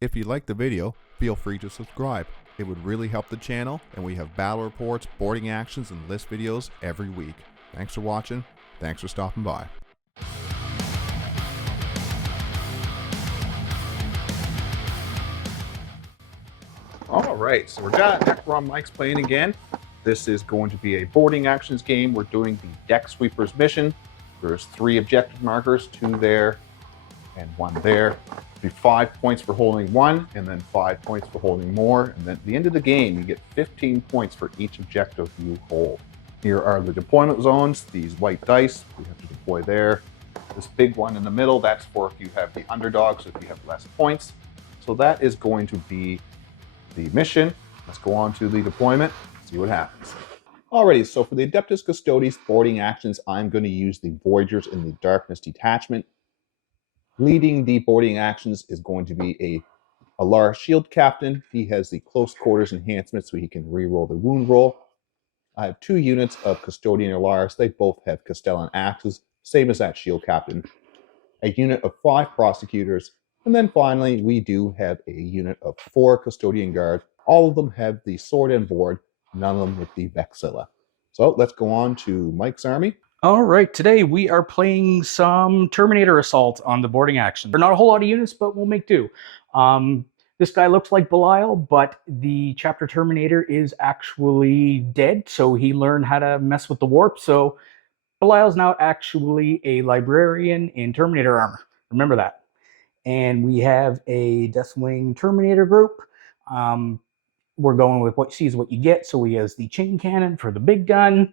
If you liked the video, feel free to subscribe. It would really help the channel, and we have battle reports, boarding actions, and list videos every week. Thanks for watching. Thanks for stopping by. All right, so we're back on Mike's playing again. This is going to be a boarding actions game. We're doing the Deck Sweepers mission. There's 3 objective markers, 2 there and 1 there. It'll be 5 points for holding 1, and then 5 points for holding more. And then at the end of the game, you get 15 points for each objective you hold. Here are the deployment zones, these white dice. We have to deploy there. This big one in the middle, that's for if you have the underdog, so if you have less points. So that is going to be the mission. Let's go on to the deployment, see what happens. Alrighty, so for the Adeptus Custodes boarding actions, I'm going to use the Voyagers in the Darkness Detachment. Leading the boarding actions is going to be a Alar Shield Captain. He has the Close Quarters Enhancement, so he can reroll the wound roll. I have 2 units of Custodian Alars. They both have Castellan Axes, same as that Shield Captain. A unit of 5 Prosecutors. And then finally, we do have a unit of 4 Custodian Guard. All of them have the Sword and Board, none of them with the Vexilla. So let's go on to Mike's army. All right, today we are playing some Terminator Assault on the boarding action. They're not a whole lot of units, but we'll make do. This guy looks like Belial, but the chapter Terminator is actually dead, so he learned how to mess with the warp. So Belial's now actually a librarian in Terminator armor. Remember that. And we have a Deathwing Terminator group. We're going with what sees what you get. So he has the chain cannon for the big gun.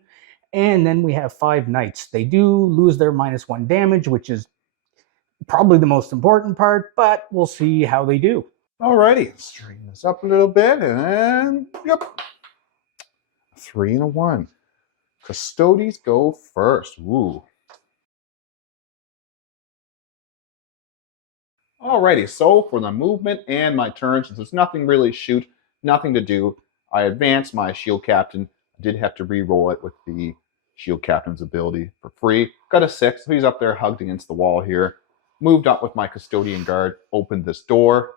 And then we have 5 knights. They do lose their -1 damage, which is probably the most important part, but we'll see how they do. Alrighty, straighten this up a little bit, and yep. 3 and a 1. Custodes go first. Woo. Alrighty, so for the movement and my turn, since there's nothing really shoot, nothing to do, I advance my Shield Captain. I did have to re-roll it with the Shield Captain's ability for free. Got a 6, so he's up there hugged against the wall here. Moved up with my Custodian Guard, opened this door.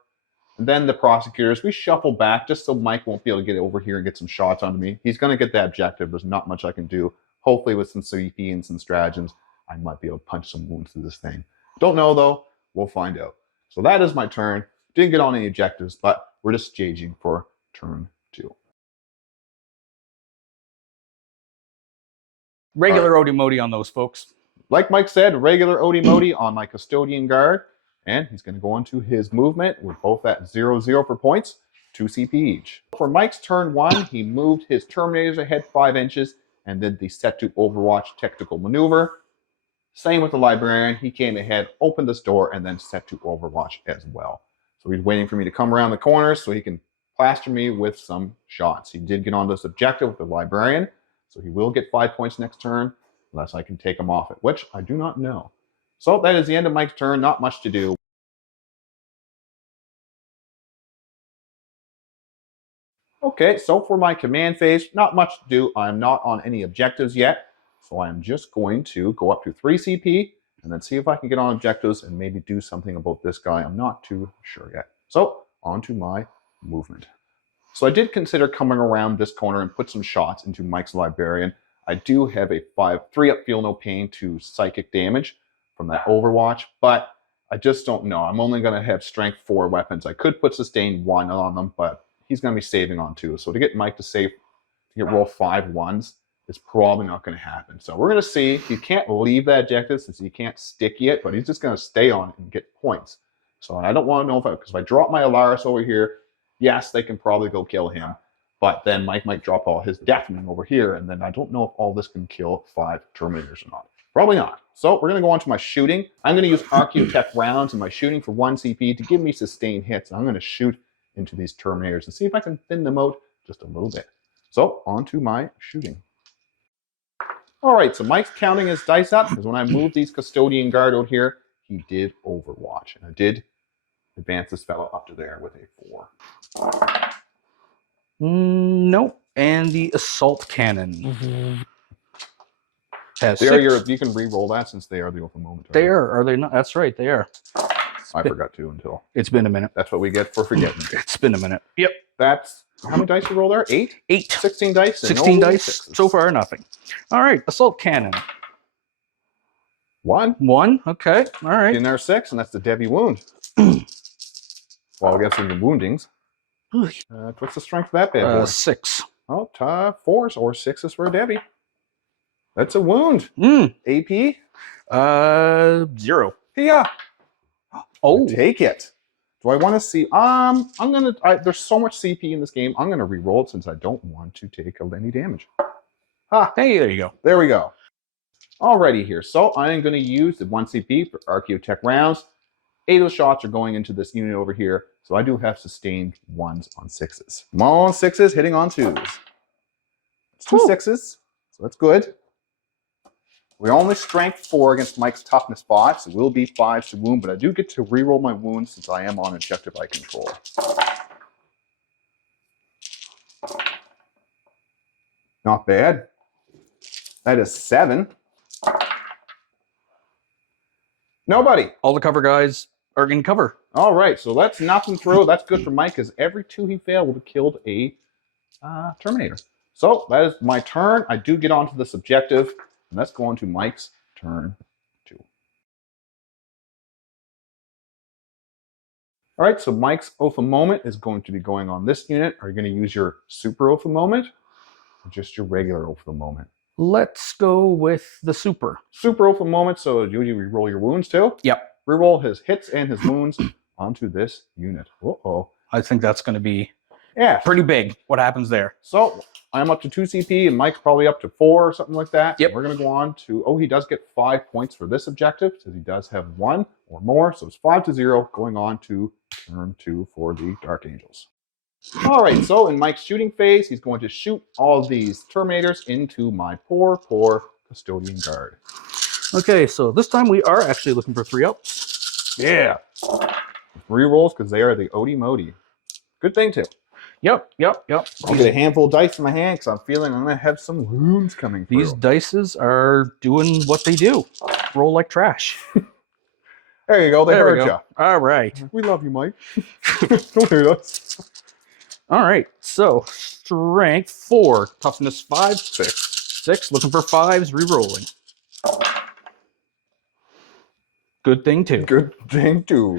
And then the Prosecutors, we shuffle back just so Mike won't be able to get over here and get some shots onto me. He's going to get that objective. There's not much I can do. Hopefully with some CP and some stratagems, I might be able to punch some wounds through this thing. Don't know though. We'll find out. So that is my turn. Didn't get on any objectives, but we're just staging for turn 2. Regular Odie Modi on those folks. Like Mike said, regular Odie Modi on my Custodian Guard. And he's going to go into his movement. We're both at 0-0 for points, 2 CP each. For Mike's turn 1, he moved his Terminators ahead 5 inches and did the set to Overwatch tactical maneuver. Same with the Librarian. He came ahead, opened this door, and then set to Overwatch as well. So he's waiting for me to come around the corner so he can plaster me with some shots. He did get on this objective with the Librarian, so he will get 5 points next turn, unless I can take him off it, which I do not know. So that is the end of Mike's turn. Not much to do. Okay, so for my command phase, not much to do. I'm not on any objectives yet. So I'm just going to go up to 3 CP and then see if I can get on objectives and maybe do something about this guy. I'm not too sure yet. So on to my movement. So I did consider coming around this corner and put some shots into Mike's Librarian. I do have a 3 up Feel No Pain to psychic damage from that Overwatch, but I just don't know. I'm only going to have strength 4 weapons. I could put sustain 1 on them, but he's going to be saving on 2. So to get Mike to save, to get roll 5 1s, it's probably not going to happen. So we're going to see. He can't leave that objective since he can't stick yet, but he's just going to stay on it and get points. So I don't want to know because if I drop my Alaris over here, yes, they can probably go kill him. But then Mike might drop all his Deafening over here, and then I don't know if all this can kill 5 Terminators or not. Probably not. So we're going to go on to my shooting. I'm going to use Archaeotech rounds in my shooting for 1 CP to give me sustained hits. I'm going to shoot into these Terminators and see if I can thin them out just a little bit. So on to my shooting. All right, so Mike's counting his dice up because when I moved these Custodian Guard out here, he did Overwatch. And I did advance this fellow up to there with a 4. Nope. And the Assault Cannon. has They are 6. you can re-roll that since they are the open moment. They are they not? That's right, they are. I forgot to until. It's been a minute. That's what we get for forgetting. It's been a minute. Yep. That's how many dice you roll there? 8? 8. 16 dice. 16 no dice. sixes. So far, nothing. All right. Assault cannon. 1. 1. Okay. All right. In there 6, and that's the Debbie wound. Well, I guess in the woundings. What's the strength of that bad boy? 6. Oh, 4s or 6s for a Debbie. That's a wound. AP? 0. Yeah. Oh. Take it. Do I want to see? There's so much CP in this game. I'm gonna re-roll it since I don't want to take any damage. Hey, there you go. There we go. Alrighty here. So I'm gonna use the 1 CP for Archaeotech rounds. 8 of the shots are going into this unit over here. So I do have sustained 1s on 6s. Come on, 6s hitting on 2s. It's 2 6s, so that's good. We're only strength 4 against Mike's toughness 5, so it will be 5s to wound, but I do get to reroll my wounds since I am on objective I control. Not bad. That is 7. Nobody. All the cover guys are in cover. All right, so that's nothing through. That's good for Mike, because every 2 he failed would have killed a Terminator. So that is my turn. I do get onto this objective, and that's going to Mike's turn 2. All right, so Mike's Oath of Moment is going to be going on this unit. Are you going to use your Super Oath of Moment, or just your regular Oath of the Moment? Let's go with the super. Super Oath of Moment, so you re-roll your wounds too? Yep. Reroll his hits and his wounds onto this unit. Uh-oh. I think that's going to be Yeah. pretty big. What happens there? So I'm up to 2 CP, and Mike's probably up to 4 or something like that. Yep. We're going to go on to, he does get 5 points for this objective, because he does have 1 or more. So it's 5-0 going on to turn 2 for the Dark Angels. All right, so in Mike's shooting phase, he's going to shoot all these Terminators into my poor, poor Custodian Guard. Okay, so this time we are actually looking for 3 ups. Yeah. 3 rolls, because they are the Odie Modi. Good thing, too. Yep. I'll get a handful of dice in my hand, because I'm feeling I'm going to have some wounds coming through. These dices are doing what they do. Roll like trash. There you go. They heard you. All right. We love you, Mike. Don't hurt us. All right. So strength 4, toughness 5, 6. 6. Looking for 5s, re-rolling. Good thing too. Good thing too.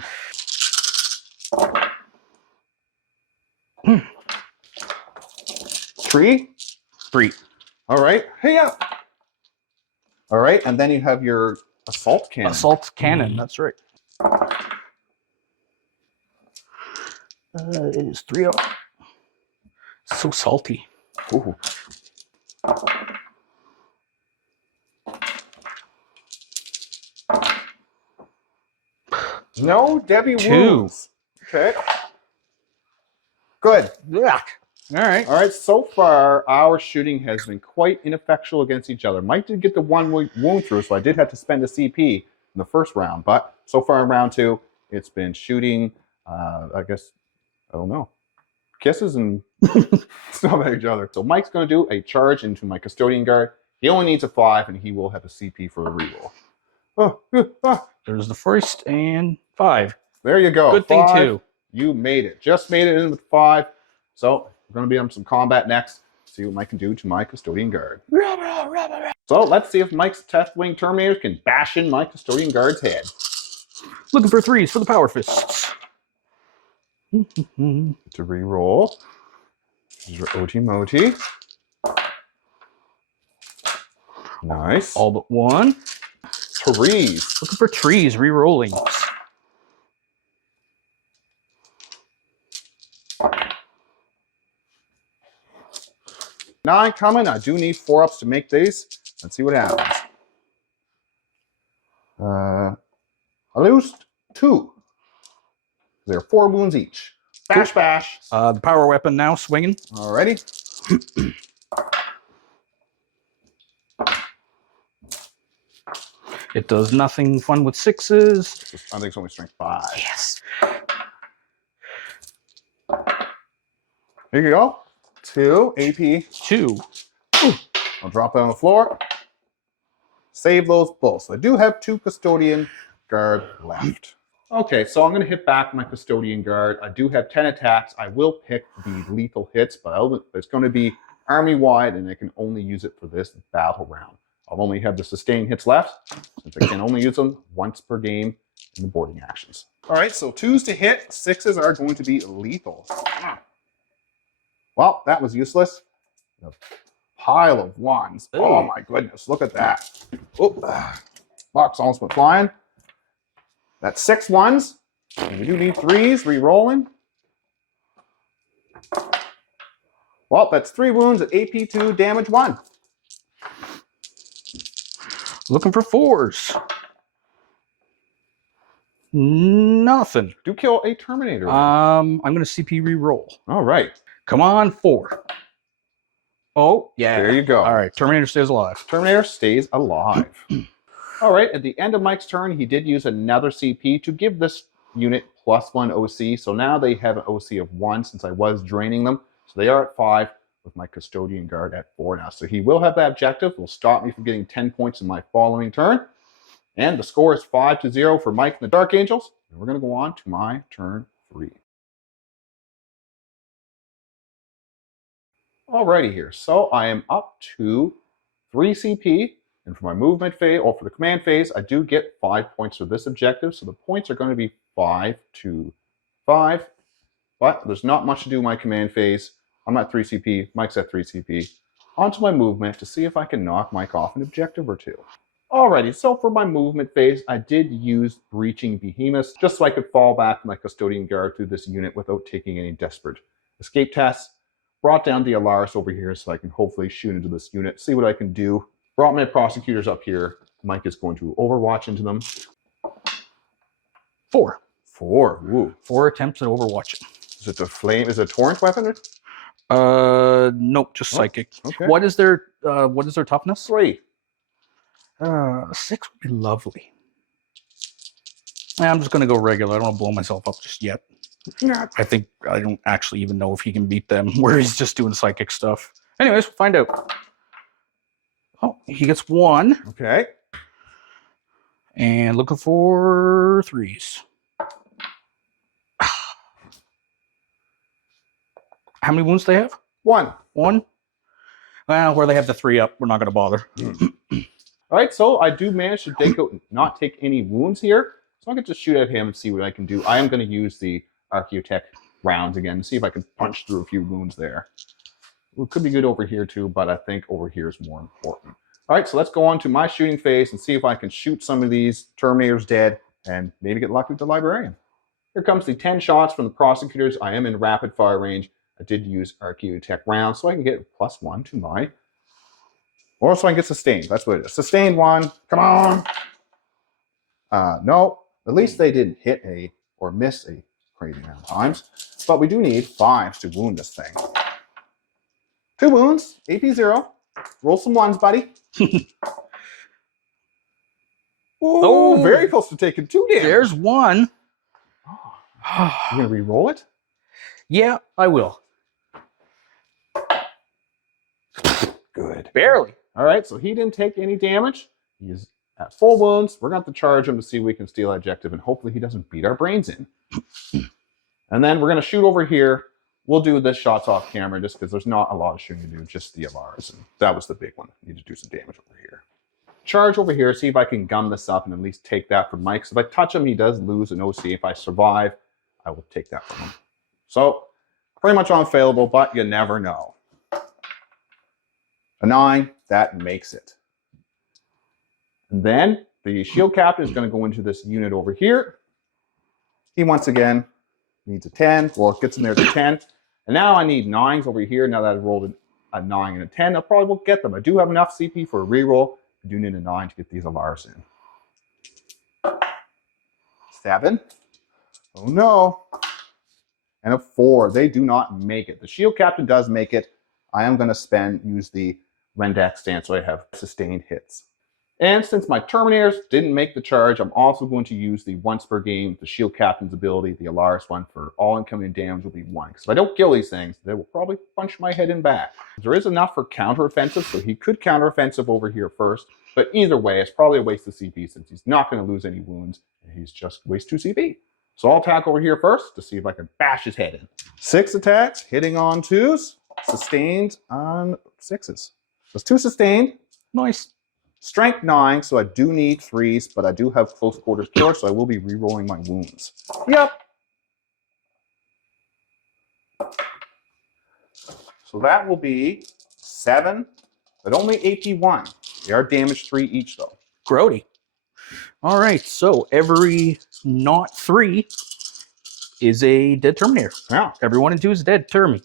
Three. All right. Hey up. All right, and then you have your assault cannon. Assault cannon. That's right. It is 3 up. So salty. Ooh. No Debbie 2. wounds. Okay. Good. Yeah. All right. All right, so far, our shooting has been quite ineffectual against each other. Mike did get the 1 wound through, so I did have to spend a CP in the first round. But so far in round 2, it's been shooting, I guess, I don't know, kisses and stuff at each other. So Mike's going to do a charge into my Custodian Guard. He only needs a 5, and he will have a CP for a reroll. There's the first and 5. There you go. Good thing 5. too. You made it. Just made it in with 5. So we're going to be on some combat next. See what Mike can do to my Custodian Guard. So let's see if Mike's Test-Wing Terminators can bash in my Custodian Guard's head. Looking for 3s for the power fists. To re-roll. This is your Oti-Moti. Nice. All but 1. Trees. Looking for 3s, re-rolling. Nine coming. I do need 4 ups to make these. Let's see what happens. I lose 2. There are 4 wounds each. Bash, bash. The power weapon now swinging. Alrighty. It does nothing fun with 6s. I think it's only strength 5. Yes. Here you go. 2 AP. 2. I'll drop that on the floor. save those both. So I do have 2 Custodian Guard left. Okay, so I'm going to hit back my Custodian Guard. I do have 10 attacks. I will pick the lethal hits, but it's going to be army-wide, and I can only use it for this battle round. I'll only have the sustained hits left, since I can only use them once per game in the boarding actions. All right, so 2s to hit, 6s are going to be lethal. Well, that was useless. A pile of 1s. Ooh. Oh my goodness, look at that. Oh, box almost went flying. That's 6 1s. And we do need 3s, re-rolling. Well, that's 3 wounds at AP 2, damage 1. Looking for 4s. Nothing. Do kill a Terminator. I'm going to CP re-roll. All right. Come on, 4. Oh, yeah. There you go. All right, Terminator stays alive. Terminator stays alive. All right, at the end of Mike's turn, he did use another CP to give this unit +1 OC. So now they have an OC of 1 since I was draining them. So they are at 5 with my Custodian Guard at 4 now. So he will have that objective. Will stop me from getting 10 points in my following turn. And the score is 5-0 for Mike and the Dark Angels. And we're going to go on to my turn 3. Alrighty here. So I am up to 3 CP. And for my movement phase, or for the command phase, I do get 5 points for this objective. So the points are going to be 5 to 5. But there's not much to do in my command phase. I'm at 3 CP. Mike's at 3 CP. Onto my movement to see if I can knock Mike off an objective or 2. Alrighty, so for my movement phase, I did use Breaching Behemoths, just so I could fall back my Custodian Guard through this unit without taking any desperate escape tests. Brought down the Alaris over here so I can hopefully shoot into this unit, see what I can do. Brought my Prosecutors up here. Mike is going to Overwatch into them. 4. 4. Ooh. 4 attempts at Overwatch. Is it a flame? Is it a torrent weapon? Nope, just psychic. Okay. What is their toughness? 3. 6 would be lovely. I'm just gonna go regular. I don't want to blow myself up just yet. I think I don't actually even know if he can beat them where he's just doing psychic stuff. Anyways, we'll find out. Oh, he gets 1. Okay. And looking for 3s. How many wounds do they have? 1. 1? Well, where they have the 3 up, we're not going to bother. All right, so I do manage to not take any wounds here. So I can just shoot at him and see what I can do. I am going to use the Archaeotech rounds again to see if I can punch through a few wounds there. It could be good over here too, but I think over here is more important. All right, so let's go on to my shooting phase and see if I can shoot some of these Terminators dead and maybe get lucky with the Librarian. Here comes the 10 shots from the Prosecutors. I am in rapid fire range. I did use Archaeotech rounds, so I can get +1 to my... Or so I can get sustained. That's what it is. Sustained 1. Come on. No, at least they didn't hit or miss a crazy amount of times. But we do need 5s to wound this thing. 2 wounds, AP 0. Roll some 1s, buddy. Oh, very close to taking 2 damage. There's 1. You're going to re-roll it? Yeah, I will. Good. Barely. All right, so he didn't take any damage. He's at full wounds. We're going to have to charge him to see if we can steal that objective, and hopefully he doesn't beat our brains in. And then we're going to shoot over here. We'll do this shots off camera just because there's not a lot of shooting to do, just the Alaris. And that was the big one. Need to do some damage over here. Charge over here, see if I can gum this up and at least take that from Mike. So if I touch him, he does lose an OC. If I survive, I will take that from him. So pretty much unfailable, but you never know. A 9, that makes it. And then the shield captain is going to go into this unit over here. He once again needs a 10. Well, it gets in there to 10. And now I need 9s over here. Now that I've rolled a 9 and a 10, I probably won't get them. I do have enough CP for a reroll. I do need a 9 to get these Alaris in. 7. Oh no. And a 4. They do not make it. The shield captain does make it. I am going to use the Rendax stance so I have sustained hits. And since my Terminators didn't make the charge, I'm also going to use the once per game, the Shield Captain's ability, the Alaris one, for all incoming damage will be 1. Because if I don't kill these things, they will probably punch my head in back. There is enough for counteroffensive, so he could counteroffensive over here first. But either way, it's probably a waste of CP since he's not going to lose any wounds. And he's just waste 2 CP. So I'll attack over here first to see if I can bash his head in. 6 attacks, hitting on 2s, sustained on 6s. That's 2 sustained. Nice. Strength 9, so I do need 3s, but I do have close quarters killer, so I will be re-rolling my wounds. Yep. So that will be 7, but only AP 1. They are damage 3 each, though. Grody. All right, so every not 3 is a dead Terminator. Yeah. Every 1 and 2 is dead. Termi.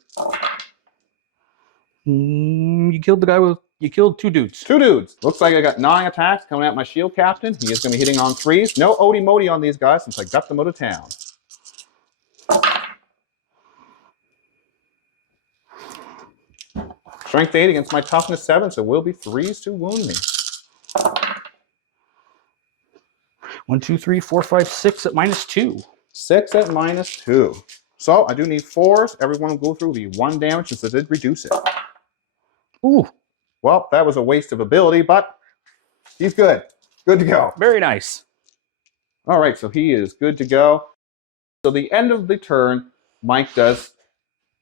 You killed the guy with... You killed 2 dudes. 2 dudes. Looks like I got 9 attacks coming at my Shield Captain. He is going to be hitting on 3s. No Odie Modi on these guys since I got them out of town. Strength 8 against my toughness 7, so it will be 3s to wound me. 1, 2, 3, 4, 5, 6 at -2. 6 at -2. So I do need 4s. Everyone will go through the 1 damage since I did reduce it. Ooh. Well, that was a waste of ability, but he's good. Good to go. Very nice. All right, so he is good to go. So the end of the turn, Mike does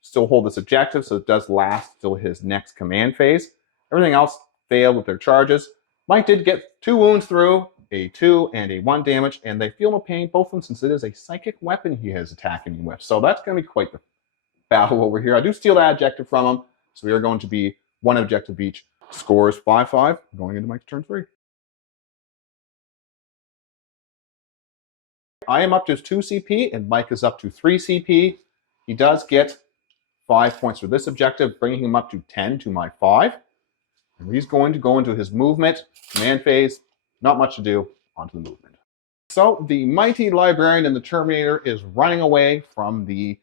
still hold this objective, so it does last till his next command phase. Everything else failed with their charges. Mike did get 2 wounds through, a 2 and a 1 damage, and they feel no pain, both of them, since it is a psychic weapon he is attacking you with. So that's going to be quite the battle over here. I do steal that objective from him, so we are going to be 1 objective each. Scores 5-5, going into Mike's turn 3. I am up to 2 CP, and Mike is up to 3 CP. He does get 5 points for this objective, bringing him up to 10 to my 5. And he's going to go into his movement, command phase, not much to do, onto the movement. So the mighty librarian in the Terminator is running away from the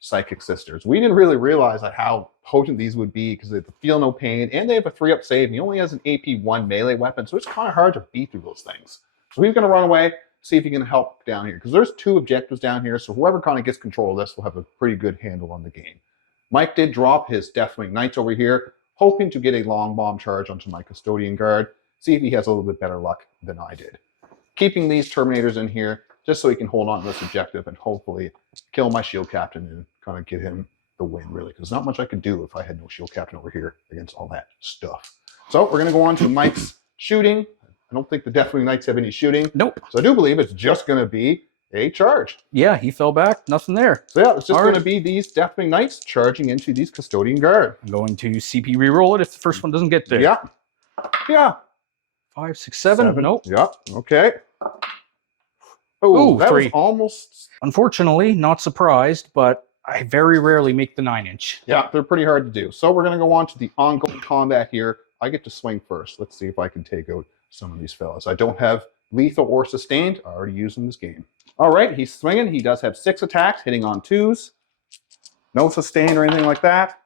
Psychic Sisters. We didn't really realize how potent these would be because they feel no pain, and they have a 3-up save, and he only has an AP 1 melee weapon, so it's kind of hard to beat through those things. So he's going to run away, see if he can help down here, because there's 2 objectives down here, so whoever kind of gets control of this will have a pretty good handle on the game. Mike did drop his Deathwing Knights over here, hoping to get a long bomb charge onto my Custodian Guard, see if he has a little bit better luck than I did. Keeping these Terminators in here just so he can hold on to this objective and hopefully kill my Shield Captain and kind of get him the win, really, because not much I could do if I had no Shield Captain over here against all that stuff. So we're going to go on to Mike's shooting. I don't think the Deathwing Knights have any shooting. Nope. So I do believe it's just going to be a charge. Yeah, he fell back. Nothing there. So yeah, it's just going to be these Deathwing Knights charging into these Custodian Guard. I'm going to CP reroll it if the first one doesn't get there. Yeah. Yeah. 5, 6, 7. Nope. Yeah. Okay. Oh, that 3. was almost... Unfortunately, not surprised, but I very rarely make the 9-inch. Yeah, they're pretty hard to do. So we're going to go on to the ongoing combat here. I get to swing first. Let's see if I can take out some of these fellas. I don't have lethal or sustained. I already used them this game. All right, he's swinging. He does have 6 attacks, hitting on 2s. No sustained or anything like that.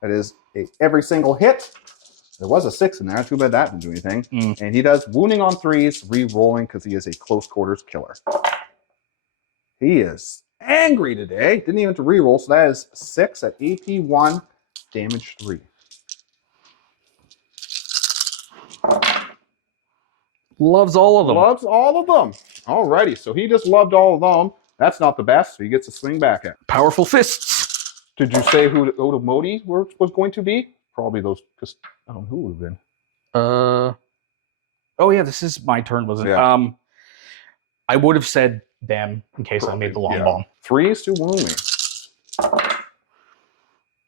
That is every single hit. There was a 6 in there. Too bad that didn't do anything. And he does wounding on 3s, re-rolling because he is a close quarters killer. He is angry today. Didn't even have to re-roll, so that is 6 at AP 1, damage 3. Loves all of them. Loves all of them. Alrighty, so he just loved all of them. That's not the best, so he gets a swing back at. Powerful fists. Did you say who Otomodi was going to be? Probably those, because I don't know who would have been. Oh yeah, this is my turn, wasn't it? Yeah. I would have said them in case I made the long bomb. 3s to wound me.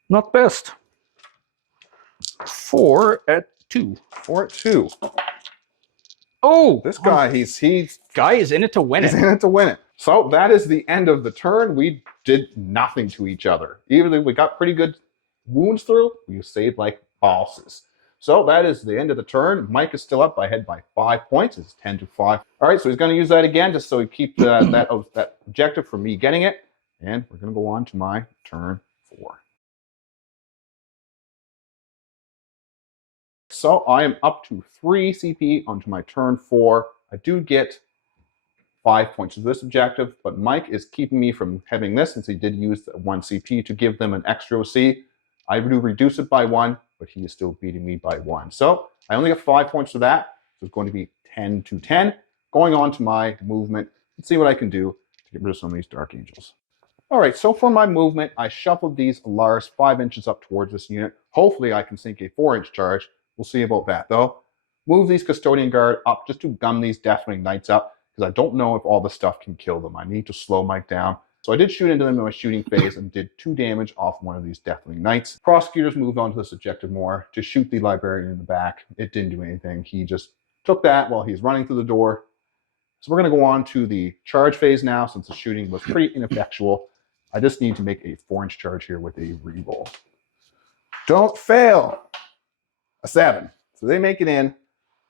Not best. 4 at 2. 4 at 2. Oh! This guy, he's guy is in it to win it. He's in it to win it. So that is the end of the turn. We did nothing to each other. Even though we got pretty good wounds through, we saved like bosses. So that is the end of the turn. Mike is still up ahead by 5 points. It's 10-5. All right, so he's going to use that again just so he keeps that objective from me getting it. And we're going to go on to my turn 4. so I am up to 3 CP onto my turn 4. I do get 5 points of this objective, but Mike is keeping me from having this since he did use the 1 CP to give them an extra OC. I do reduce it by 1, but he is still beating me by 1. So I only get 5 points for that. So it's going to be 10 to 10. Going on to my movement. Let's see what I can do to get rid of some of these Dark Angels. All right, so for my movement, I shuffled these Alars 5 inches up towards this unit. Hopefully I can sink a 4-inch charge. We'll see about that, though. Move these Custodian Guard up just to gun these Deathwing Knights up, because I don't know if all the stuff can kill them. I need to slow Mike down. So I did shoot into them in my shooting phase and did 2 damage off one of these Deathwing Knights. Prosecutors moved on to this objective more to shoot the Librarian in the back. It didn't do anything. He just took that while he's running through the door. So we're going to go on to the charge phase now, since the shooting was pretty ineffectual. I just need to make a 4-inch charge here with a reroll. Don't fail! A 7. So they make it in.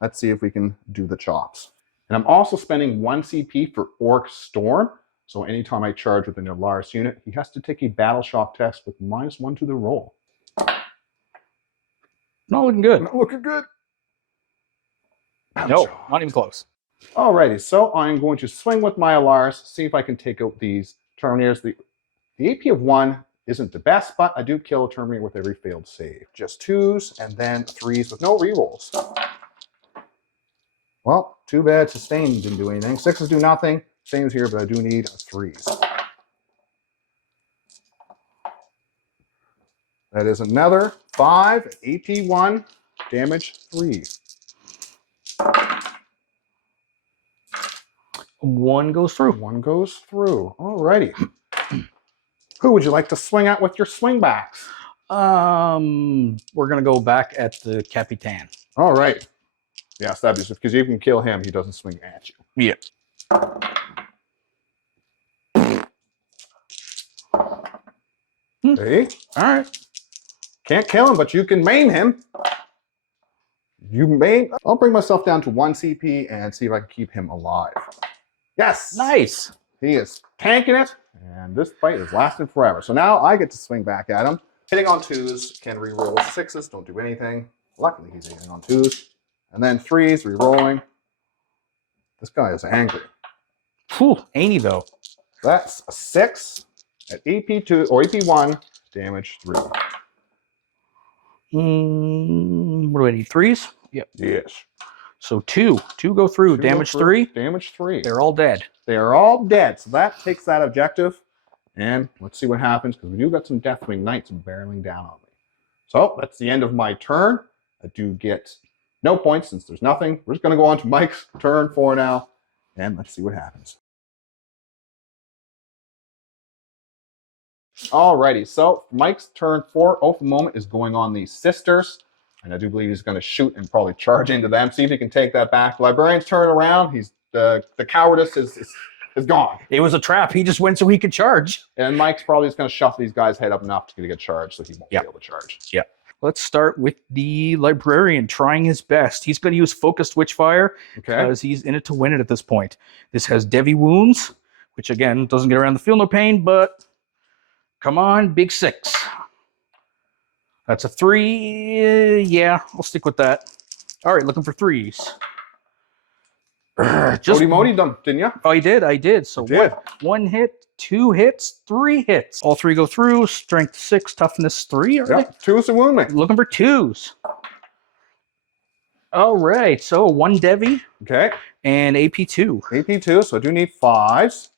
Let's see if we can do the chops. And I'm also spending 1 CP for Orc Storm. So anytime I charge with an Alars unit, he has to take a Battle Shock test with -1 to the roll. Not looking good. Not looking good. No, not even close. Alrighty, so I'm going to swing with my Alars, see if I can take out these Terminators. The AP of 1 isn't the best, but I do kill a Terminator with every failed save. Just 2s and then 3s with no rerolls. Well, too bad Sustain didn't do anything. 6s do nothing. Same as here, but I do need 3s. That is another 5, AP 1, damage 3. 1 goes through. 1 goes through. Alrighty. Who would you like to swing at with your swingbacks? We're gonna go back at the Capitan. All right. Yes, that'd be because you can kill him. He doesn't swing at you. Yeah. See? All right. Can't kill him, but you can maim him. I'll bring myself down to 1 CP and see if I can keep him alive. Yes. Nice. He is tanking it, and this fight is lasting forever. So now I get to swing back at him. Hitting on 2s, can reroll 6s, don't do anything. Luckily, he's hitting on 2s. And then 3s, rerolling. This guy is angry. Whew, ain't he though? That's a 6 at AP2 or AP1, damage 3. What do I need? 3s? Yep. Yes. So 2 go through. 2 damage go through. 3. Damage 3. They're all dead. They are all dead. So that takes that objective. And let's see what happens, because we do got some Deathwing Knights barreling down on me. So that's the end of my turn. I do get no points since there's nothing. We're just going to go on to Mike's turn 4 now. And let's see what happens. Alrighty, so Mike's turn 4 Oath of the Moment is going on these Sisters. And I do believe he's going to shoot and probably charge into them. See if he can take that back. Librarian's turn around. He's the cowardice is gone. It was a trap. He just went so he could charge. And Mike's probably just going to shuffle these guys' head up enough to get charged, so he won't be able to charge. Yeah. Let's start with the Librarian trying his best. He's going to use Focused Witchfire because he's in it to win it at this point. This has Devi Wounds, which again doesn't get around the Feel No Pain, but come on, big 6. That's a 3. Yeah, I'll stick with that. All right, looking for 3s. Just Modi done, didn't you? Oh, I did. So one hit, 2 hits, 3 hits. All 3 go through. Strength 6, toughness 3. Yeah, 2 is a wound me. Looking for 2s. All right, so 1 Devi. Okay. And AP2. AP2, so I do need 5s.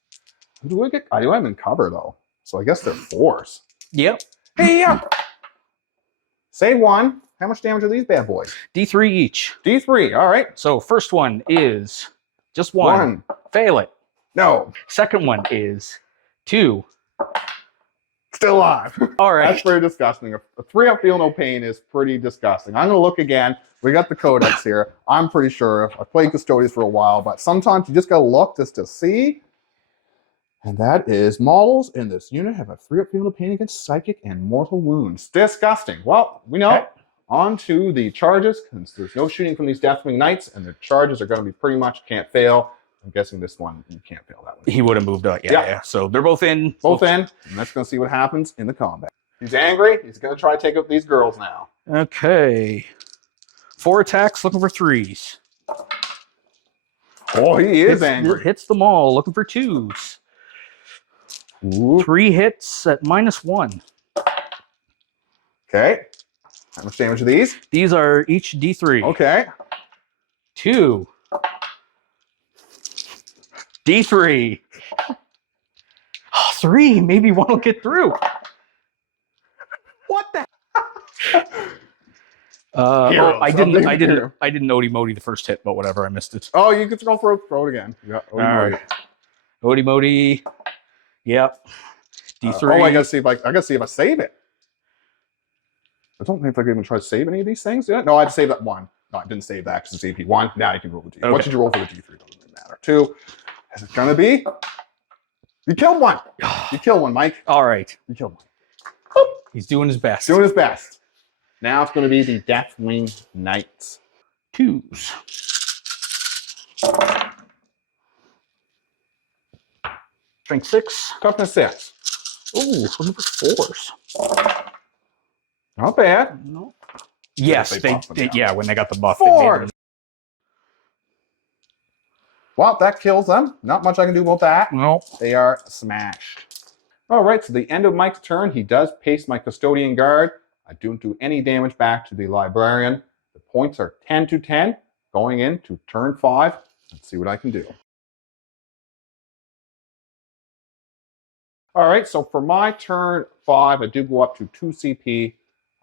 Who do I get? I do have them in cover, though. So I guess they're 4s. Yep. Hey, yeah. Say 1. How much damage are these bad boys? D3 each. D3, all right. So first one is just 1. Fail it. No. Second one is 2. Still alive. All right. That's pretty disgusting. A 3 up Feel No Pain is pretty disgusting. I'm going to look again. We got the codex here. I'm pretty sure. I've played Custodes for a while, but sometimes you just got to look just to see. And that is models in this unit have a 3 up Feel No Pain against psychic and mortal wounds. Disgusting. Well, we know. Okay. On to the charges, because there's no shooting from these Deathwing Knights, and the charges are going to be pretty much can't fail. I'm guessing this one, you can't fail that one. He would have moved up. Yeah. So they're both in. Both in, and let's go see what happens in the combat. He's angry. He's going to try to take out these girls now. Okay. 4 attacks, looking for 3s. Oh, he is angry. Hits them all, looking for 2s. Ooh. 3 hits at -1. Okay. How much damage are these? These are each D3. Okay. 2. D3. Oh, 3. Maybe one will get through. What the? I didn't Odie Modi the first hit, but whatever, I missed it. Oh, you could go throw it again. Yeah. All right. Odie Modi. Yep. D3. I gotta see if I save it. I don't think I can even try to save any of these things. Yeah. No, I had to save that one. No, I didn't save that because it's AP1. Now you can roll the D3. Okay. What did you roll for the D3? Doesn't matter. 2. Is it gonna be? You killed one. You killed one, Mike. All right. You killed one. He's doing his best. Doing his best. Now it's going to be the Deathwing Knights. 2s. Strength 6. Toughness 6. Ooh, looking for 4s. Not bad. No. Yes, yeah, when they got the buff. 4. Well, that kills them. Not much I can do about that. No. They are smashed. All right, so the end of Mike's turn, he does paste my Custodian Guard. I don't do any damage back to the Librarian. The points are 10 to 10, going into turn 5. Let's see what I can do. All right, so for my turn 5, I do go up to 2 CP.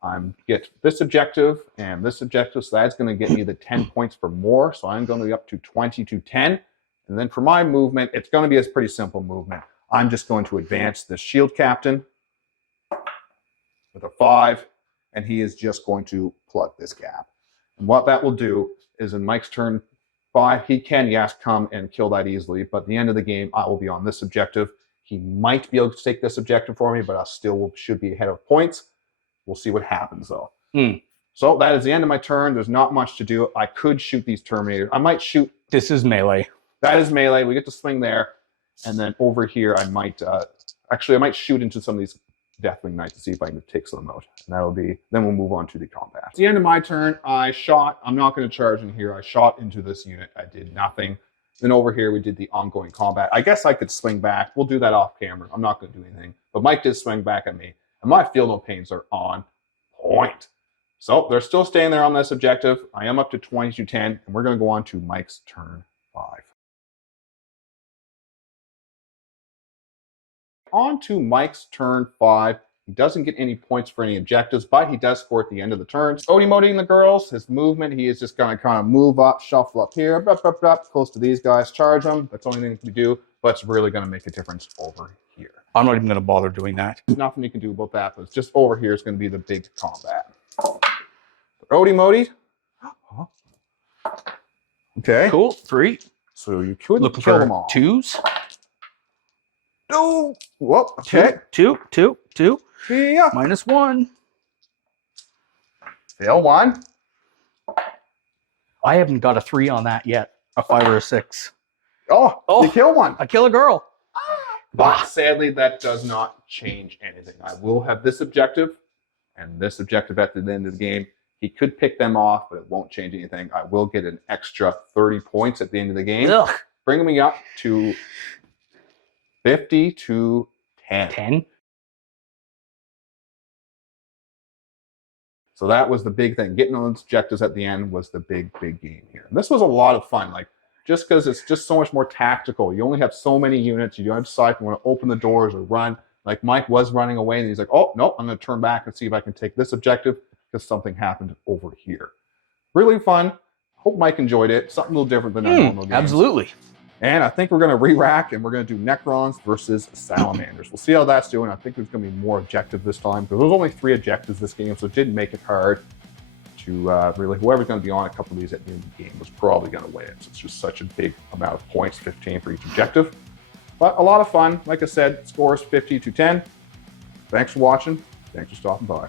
I get this objective and this objective, so that's going to get me the 10 points for more. So I'm going to be up to 20 to 10. And then for my movement, it's going to be a pretty simple movement. I'm just going to advance the Shield Captain with a 5, and he is just going to plug this gap. And what that will do is in Mike's turn 5, he can, yes, come and kill that easily, but at the end of the game, I will be on this objective. He might be able to take this objective for me, but I still should be ahead of points. We'll see what happens, though. So that is the end of my turn. There's not much to do. I could shoot these Terminators. I might shoot. This is melee. That is melee. We get to swing there. And then over here, I might I might shoot into some of these Deathwing Knights to see if I can take some out. And that'll be, then we'll move on to the combat. At the end of my turn, I shot. I'm not going to charge in here. I shot into this unit. I did nothing. Then over here, we did the ongoing combat. I guess I could swing back. We'll do that off camera. I'm not going to do anything. But Mike did swing back at me. And my Feel No Pains are on point. So they're still staying there on this objective. I am up to 20 to 10. And we're going to go on to Mike's turn 5. On to Mike's turn 5. He doesn't get any points for any objectives, but he does score at the end of the turn. Odie-moting the girls, his movement, he is just going to kind of move up, shuffle up here, close to these guys, charge them. That's the only thing he can do, but it's really going to make a difference over here. I'm not even going to bother doing that. There's nothing you can do about that, but it's just over here is going to be the big combat. Odie-moted. Okay. Cool. 3. So you could Looking kill for them all. 2s. Oh, whoa, okay. 2. Yeah. -1. Fail 1. I haven't got a 3 on that yet. A 5 or a 6. Oh, you kill 1. I kill a girl. But sadly, that does not change anything. I will have this objective and this objective at the end of the game. He could pick them off, but it won't change anything. I will get an extra 30 points at the end of the game, bringing me up to 50 to 10. 10? So that was the big thing. Getting those objectives at the end was the big game here. And this was a lot of fun. Like, just because it's just so much more tactical. You only have so many units. You don't decide if you want to open the doors or run. Like Mike was running away, and he's like, oh, no, I'm going to turn back and see if I can take this objective because something happened over here. Really fun. Hope Mike enjoyed it. Something a little different than our normal games. Absolutely. And I think we're going to re-rack, and we're going to do Necrons versus Salamanders. We'll see how that's doing. I think there's going to be more objective this time, because there's only 3 objectives this game, so it didn't make it hard to really, whoever's going to be on a couple of these at the end of the game was probably going to win it. So it's just such a big amount of points, 15 for each objective. But a lot of fun. Like I said, scores 50 to 10. Thanks for watching. Thanks for stopping by.